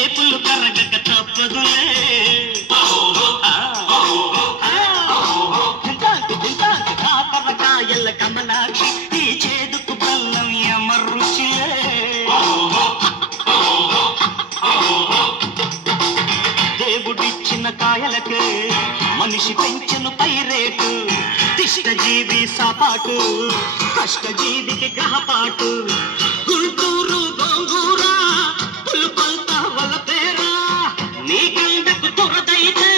రేపులు కరగక తప్పదులే కాకరకాయల కమలాక్షి ఈ చేదుకు బల్లం ఎమరుచిలే దేవుడిచ్చిన కాయలకే మనిషి పెంచును పైరేటు తిష్టజీవి సపాటు కష్టజీవికి గ్రహపాటు గుంటూరు గోంగూర పులుపంత వలపేరా నీ కండకు తురదైతే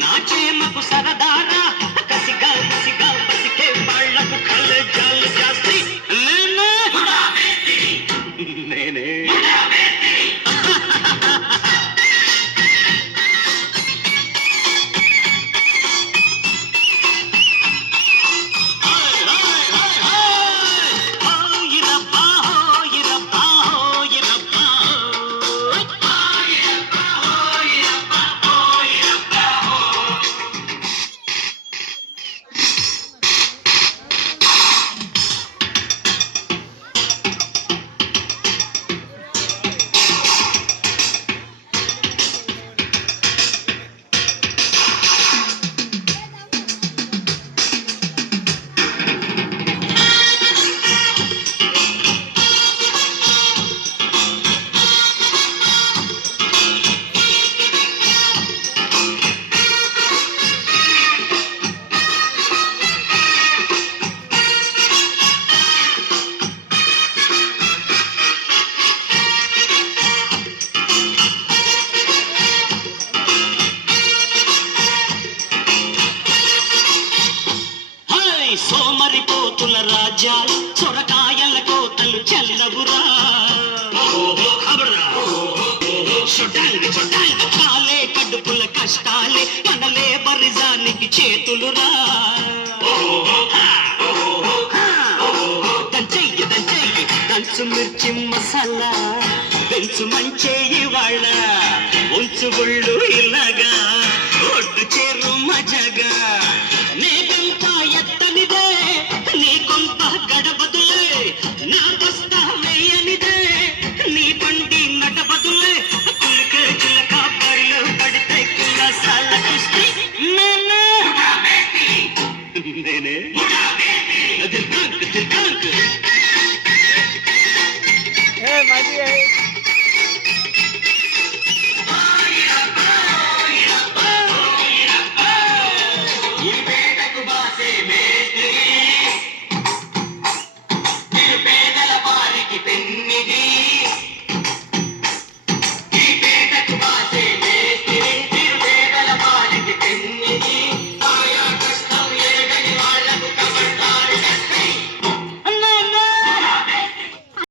నా చేమకు సరదారా కసిగా కసిగా బసికే వాళ్లకు కళ్ళజాలు జాస్తి నేనే సోమరిపోతుల రాజ్యాలు సొరకాయల కోతలు చెల్లవురా కాలే కడుపుల కష్టాలే మనలే బరిజానికి చేతులురా దంచెయ్యి దంచెయ్యి దంచు మిర్చి మసాలా పెంచు మంచేయి వాళ్ళ ఉంచు గుళ్ళు ఇలాగా ఒడ్డు చేరు